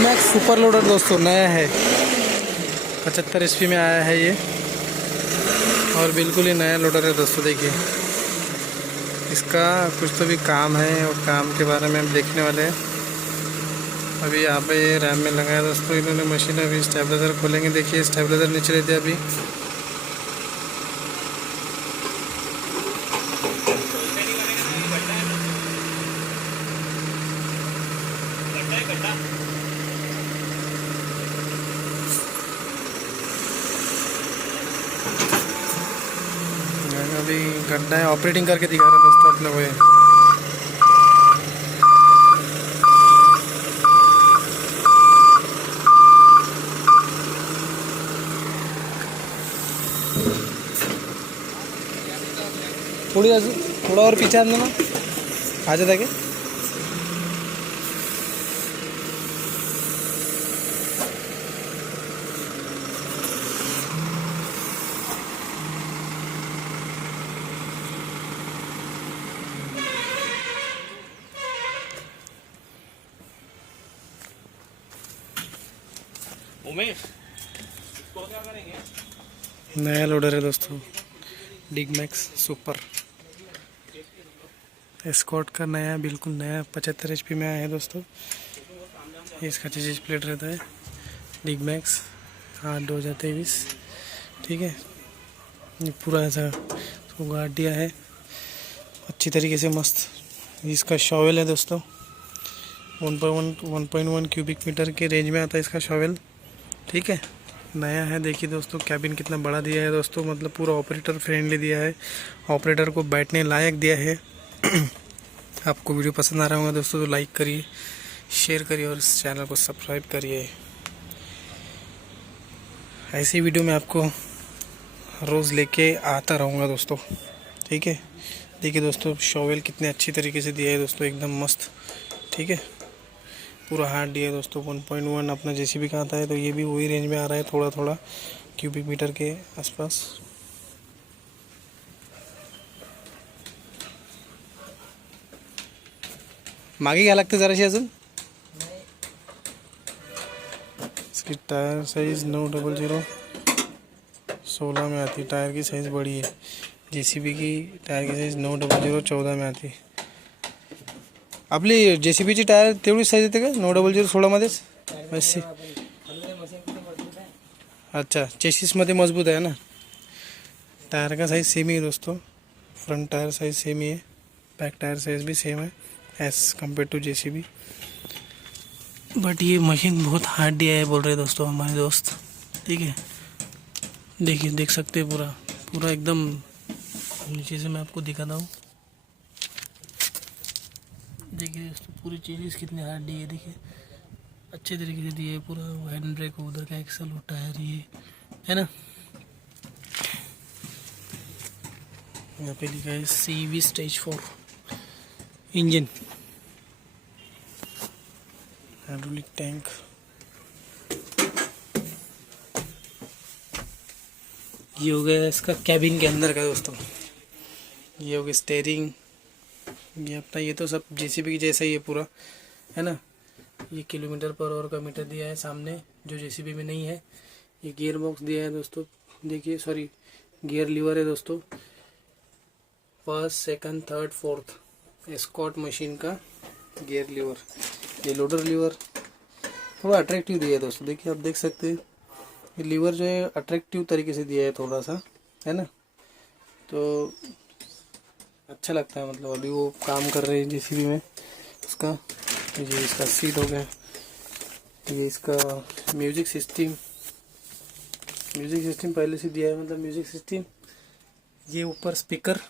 Max super loader दोस्तों नया है, 75 HP में आया है ये और बिल्कुल ही नया लोडर है दोस्तों। देखिए इसका कुछ तो भी काम है और काम के बारे में हम देखने वाले हैं। अभी यहाँ पे ये रैम में लगाया दोस्तों इन्होंने मशीन। अभी स्टेबलाइजर खोलेंगे। देखिए स्टेबलाइजर नीचे रहते अभी। अभी गड्ढा है, ऑपरेटिंग करके दिखा रहे हैं दोस्तों अपने को ये। थोड़ा और पीछे आना ना, आ जाता क्या? उमेश इसको क्या करेंगे? नया लोडर है दोस्तों, डिग मैक्स सुपर एस्कॉर्ट का नया, बिल्कुल नया 75 HP में आया है दोस्तों। ये इसका चीज प्लेट रहता है डिग मैक्स 8/2023। ठीक है, ये पूरा ऐसा इसको गाड़ दिया है अच्छी तरीके से, मस्त। इसका शॉवेल है दोस्तों, 1.1 क्यूबिक मीटर के रेंज में आता है इसका शॉवेल। ठीक है, नया है। देखिए दोस्तों कैबिन कितना बड़ा दिया है दोस्तों, मतलब पूरा ऑपरेटर फ्रेंडली दिया है, ऑपरेटर को बैठने लायक दिया है। आपको वीडियो पसंद आ रहा होगा दोस्तों तो लाइक करिए, शेयर करिए और इस चैनल को सब्सक्राइब करिए। ऐसी वीडियो मैं आपको रोज़ लेके आता रहूँगा दोस्तों। ठीक है, देखिए दोस्तों शॉवेल कितने अच्छी तरीके से दिया है दोस्तों, एकदम मस्त। ठीक है, पूरा हार्ड दिया है दोस्तों। 1.1 अपना जेसीबी का आता है तो ये भी वही रेंज में आ रहा है, थोड़ा थोड़ा क्यूबिक मीटर के आसपास। मागे घ्या लागते जराशी अजून। इसकी टायर साइज 900 16 में आती है। टायर की साइज़ बड़ी है, जेसीबी की टायर की साइज 900 14 में आती है। आपली जेसीबीची टायर तेवढी साईज येते का 900 16 मध्येच? अशी अच्छा, चेसिस मध्ये मजबूत है ना। टायर का साइज सेम ही है दोस्तों, फ्रंट टायर साइज सेम ही है, बैक टायर साइज भी सेम है as compare to JCB. But ये मशीन बहुत हार्ड दिया है बोल रहे दोस्तों हमारे दोस्त। ठीक है, देखिए देख सकते हैं पूरा पूरा एकदम नीचे से मैं आपको दिखाता हूँ। देखिए दोस्तों पूरी चीज़ कितनी हार्ड दी है, देखिए अच्छे तरीके से दिए है। पूरा हैंड ब्रेक उधर का एक्सल टायर ये है ना। यहाँ पे लिखा है CV stage 4 engine, hydraulic tank. ये हो गया इसका कैबिन के अंदर का दोस्तों। ये हो गया स्टेयरिंग, ये अपना ये तो सब जेसीबी की जैसा ही है पूरा, है ना। ये km/h का मीटर दिया है सामने, जो जेसीबी में नहीं है। ये गियर बॉक्स दिया है दोस्तों, देखिए सॉरी गियर लीवर है दोस्तों, 1st 2nd 3rd 4th escort machine का गियर लीवर। ये लोडर लीवर थोड़ा अट्रैक्टिव दिया है दोस्तों, देखिए आप देख सकते हैं ये लीवर जो है अट्रैक्टिव तरीके से दिया है थोड़ा सा, है ना। तो अच्छा लगता है, मतलब अभी वो काम कर रहे हैं जेसीबी में उसका। ये इसका सीट हो गया, ये इसका म्यूजिक सिस्टम पहले से दिया है, मतलब म्यूजिक सिस्टम। ये ऊपर स्पीकर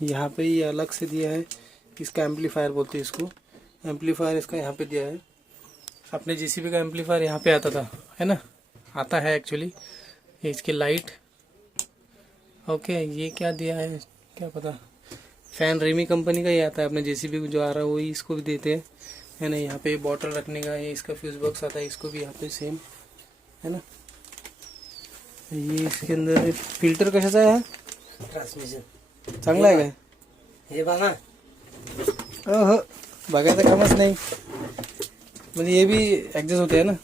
यहाँ पे ये अलग से दिया है, इसका एम्पलीफायर बोलते हैं इसको, एम्पलीफायर इसका यहाँ पे दिया है। अपने जेसीबी का एम्पलीफायर यहाँ पे आता था, है ना, आता है एक्चुअली। ये इसकी लाइट ओके। ये क्या दिया है क्या पता, फैन रेमी कंपनी का ही आता है अपने जेसीबी को जो आ रहा है वही इसको भी देते हैं, है ना। यहाँ पे बॉटल रखने का ये इसका फ्यूज बॉक्स आता है, इसको भी यहाँ पे सेम, है ना। ये इसके अंदर फिल्टर कशाचा आहे? ट्रान्समिशन चांगला आहे काय? हे बघा, ओहो बघायचं कामच नाही। मतलब ये भी एडजस्ट होते हैं ना।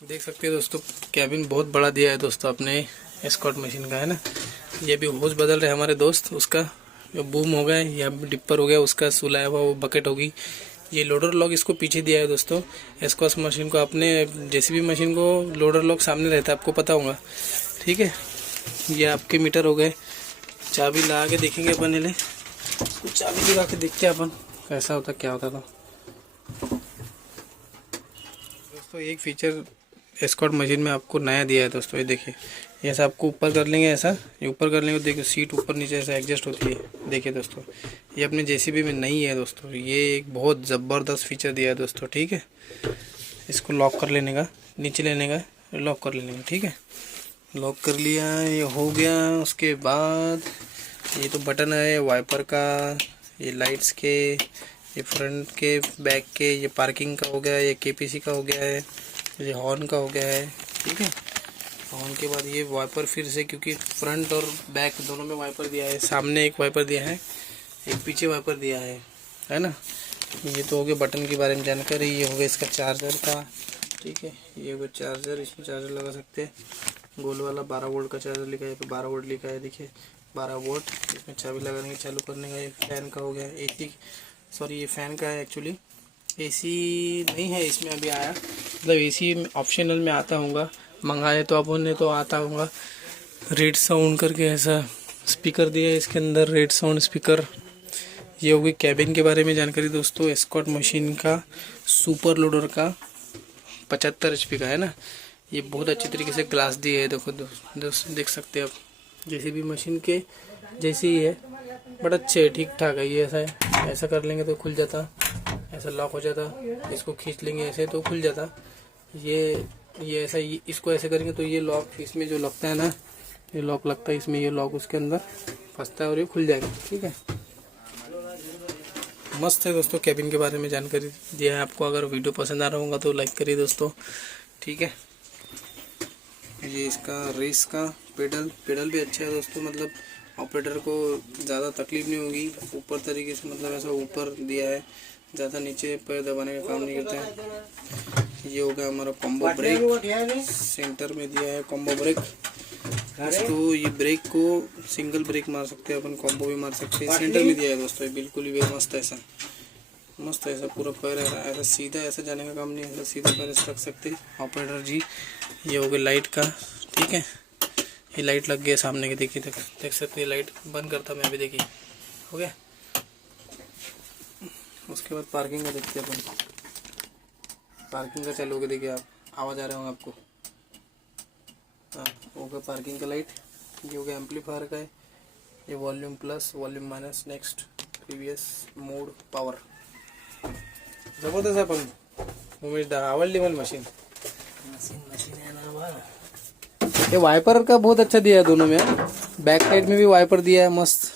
देख सकते हैं दोस्तों, कैबिन बहुत बड़ा दिया है दोस्तों अपने एस्कॉर्ट मशीन का, है ना। ये भी होज बदल रहे हमारे दोस्त, उसका जो बूम हो गया या डिप्पर हो गया उसका सुलाया हुआ वो बकेट होगी। ये लोडर लॉक इसको पीछे दिया है दोस्तों। एस्कॉर्ट मशीन को अपने जेसीबी मशीन को लोडर लॉक सामने रहता है, आपको पता होगा, ठीक है। ये आपके मीटर हो गए। चाबी लगा के देखेंगे अपन, ले चाबी लगा के देखते हैं अपन कैसा होता क्या होता। तो दोस्तों एक फीचर एस्कॉर्ट मशीन में आपको नया दिया है दोस्तों, ये देखिए। ऐसा आपको ऊपर कर लेंगे, ऐसा ये ऊपर कर लेंगे तो देखिए सीट ऊपर नीचे ऐसा एडजस्ट होती है। देखिए दोस्तों, ये अपने जेसीबी में नहीं है दोस्तों। ये एक बहुत ज़बरदस्त फीचर दिया है दोस्तों, ठीक है। इसको लॉक कर लेने का, नीचे लेने का, लॉक कर लेने का, ठीक है। लॉक कर लिया, ये हो गया। उसके बाद ये तो बटन है वाइपर का, ये लाइट्स के, ये फ्रंट के, बैक के, ये पार्किंग का हो गया, ये केपीसी का हो गया है, ये हॉर्न का हो गया है, ठीक है। हॉर्न के बाद ये वाइपर फिर से, क्योंकि फ्रंट और बैक दोनों में वाइपर दिया है। सामने एक वाइपर दिया है, एक पीछे वाइपर दिया है ना। ये तो हो गया बटन के बारे में जानकारी। ये हो गया इसका चार्जर का, ठीक है। ये हो गया चार्जर, इसमें चार्जर लगा सकते हैं। गोल वाला 12 वोल्ट का चार्जर लिखा है, यहाँ पे 12 वोल्ट लिखा है, देखिए 12 वोल्ट। इसमें चाबी लगाने के चालू करने का। ये फैन का हो गया, एसी, सॉरी ये फैन का है एक्चुअली। एसी नहीं है इसमें अभी आया, मतलब एसी ऑप्शनल में आता होगा, मंगाए तो अपन ने तो आता होगा। रेड साउंड करके ऐसा स्पीकर दिया है इसके अंदर, रेड साउंड स्पीकर। ये होगी कैबिन के बारे में जानकारी दोस्तों। एस्कॉर्ट मशीन का सुपर लोडर का 75 HP का है ना। ये बहुत अच्छी तरीके से ग्लास दिए है, देखो दोस्त देख सकते हैं आप। जैसे भी मशीन के जैसे ही है, बट अच्छे ठीक ठाक है। ये ऐसा है, ऐसा कर लेंगे तो खुल जाता, ऐसा लॉक हो जाता। इसको खींच लेंगे ऐसे तो खुल जाता। ये ऐसा, इसको ऐसे करेंगे तो ये लॉक इसमें जो लगता है ना, ये लॉक लगता है इसमें, ये लॉक उसके अंदर फंसता है और ये खुल जाएगा, ठीक है। मस्त है दोस्तों, कैबिन के बारे में जानकारी दिया है आपको। अगर वीडियो पसंद आ रहा होगा तो लाइक करिए दोस्तों, ठीक है। ये इसका रेस का पेडल भी अच्छा है दोस्तों, मतलब ऑपरेटर को ज़्यादा तकलीफ नहीं होगी। ऊपर तरीके से, मतलब ऐसा ऊपर दिया है, ज़्यादा नीचे पैर दबाने का काम नहीं करता है। ये हो गया हमारा कॉम्बो ब्रेक, सेंटर में दिया है कॉम्बो ब्रेक। इसको ये ब्रेक को सिंगल ब्रेक मार सकते हैं अपन, कॉम्बो भी मार सकते हैं। सेंटर में दिया है दोस्तों, बिल्कुल ही मस्त है, ऐसा मस्त है, ऐसा पूरा पैर ऐसा सीधा, ऐसा जाने का काम नहीं है, ऐसा सीधा पैर ऐसा रख सकते हैं ऑपरेटर जी। ये हो गया लाइट का, ठीक है। ये लाइट लग गया सामने के, देखिए देख सकते हैं। लाइट बंद करता मैं अभी, देखिए हो गया। उसके बाद पार्किंग का देखते हैं अपन। पार्किंग का चालू हो गया, देखिए आप, आवाज़ आ रहा होगा आपको। हाँ हो गया पार्किंग का लाइट। ये हो गया एम्पलीफायर का है, ये volume plus, volume minus, next, previous, mode, power. जबरदस्त अपन उमेश दा आवडली मला मशीन है ना। ये वाइपर का बहुत अच्छा दिया है दोनों में, बैक साइड में भी वाइपर दिया है मस्त।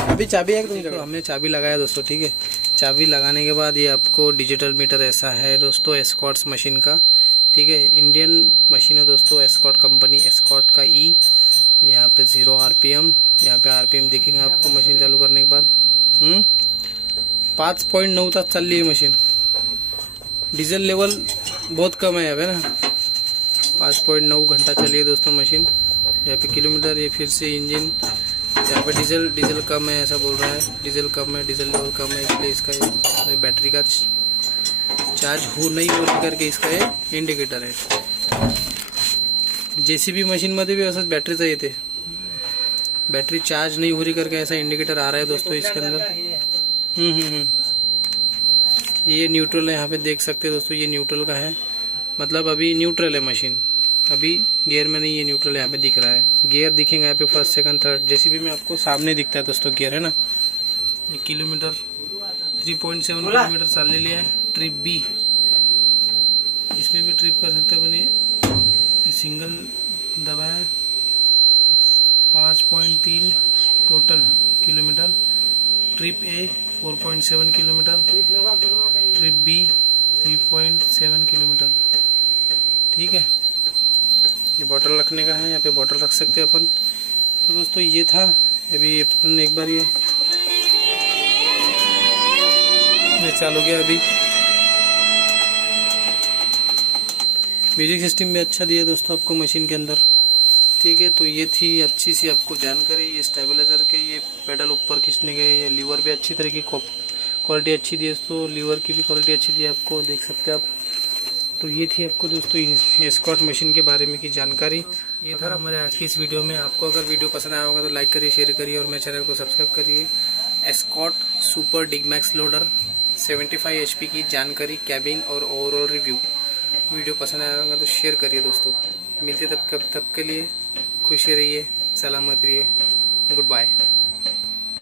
अभी चाबी है तुम जगह, हमने चाबी लगाया दोस्तों, ठीक है। चाबी लगाने के बाद ये आपको डिजिटल मीटर ऐसा है दोस्तों एस्कॉर्ट्स मशीन का, ठीक है। इंडियन मशीन है दोस्तों, एस्कॉर्ट कंपनी, एस्कॉर्ट का ई। यहाँ पे 0 RPM, यहाँ पे RPM दिखेंगे आपको मशीन चालू करने के बाद। 5.9 तास चल रही है मशीन। डीजल लेवल बहुत कम है यहाँ पे ना, 5.9 घंटा चली है दोस्तों मशीन। यहाँ पे किलोमीटर, ये फिर से इंजन, यहाँ पे डीजल कम है ऐसा बोल रहा है, डीजल कम है, डीजल लेवल कम है, इसलिए इसका ये बैटरी का चार्ज नहीं हो करके इसका ये इंडिकेटर है। जेसीबी मशीन मध्ये भी असंच बॅटरीचा येते, बैटरी चार्ज नहीं हो रही करके ऐसा इंडिकेटर आ रहा है दोस्तों इसके अंदर। ये न्यूट्रल है, यहाँ पे देख सकते हैं दोस्तों, ये न्यूट्रल का है, मतलब अभी न्यूट्रल है मशीन, अभी गियर में नहीं, ये न्यूट्रल यहाँ पे दिख रहा है। गियर दिखेंगे यहाँ पे फर्स्ट सेकंड थर्ड, जेसीबी में आपको सामने दिखता है दोस्तों गियर, है ना। ये किलोमीटर 3.7 किलोमीटर चाललेली है। ट्रिप बी, इसमें भी ट्रिप कर सकते हैं अपने, सिंगल दबाए 5.3 total kilometre. Trip A 4.7 kilometre, trip B 3.7 kilometre, ठीक है। ये बॉटल रखने का है, यहाँ पे बॉटल रख सकते हैं अपन। तो दोस्तों ये था, अभी अपन एक बार ये ये चालू गया अभी। म्यूजिक सिस्टम भी अच्छा दिया दोस्तों आपको मशीन के अंदर। ठीक है, तो ये थी अच्छी सी आपको जानकारी ये स्टेबलाइजर के। ये पेडल ऊपर खींचने के, ये लीवर भी अच्छी तरह की क्वालिटी अच्छी दी है दोस्तों, लीवर की भी क्वालिटी अच्छी दी है आपको, देख सकते हैं आप। तो ये थी आपको दोस्तों एस्कॉर्ट मशीन के बारे में की जानकारी। ये था हमारे आज की इस वीडियो में। आपको अगर वीडियो पसंद आया होगा तो लाइक करिए, शेयर करिए और मेरे चैनल को सब्सक्राइब करिए। एस्कॉर्ट सुपर डिगमैक्स लोडर 75 HP की जानकारी, कैबिंग और ओवरऑल रिव्यू। वीडियो पसंद आया होगा तो शेयर करिए दोस्तों। मिलते तब के लिए खुशी रहिए, सलामत रहिए, गुड बाय।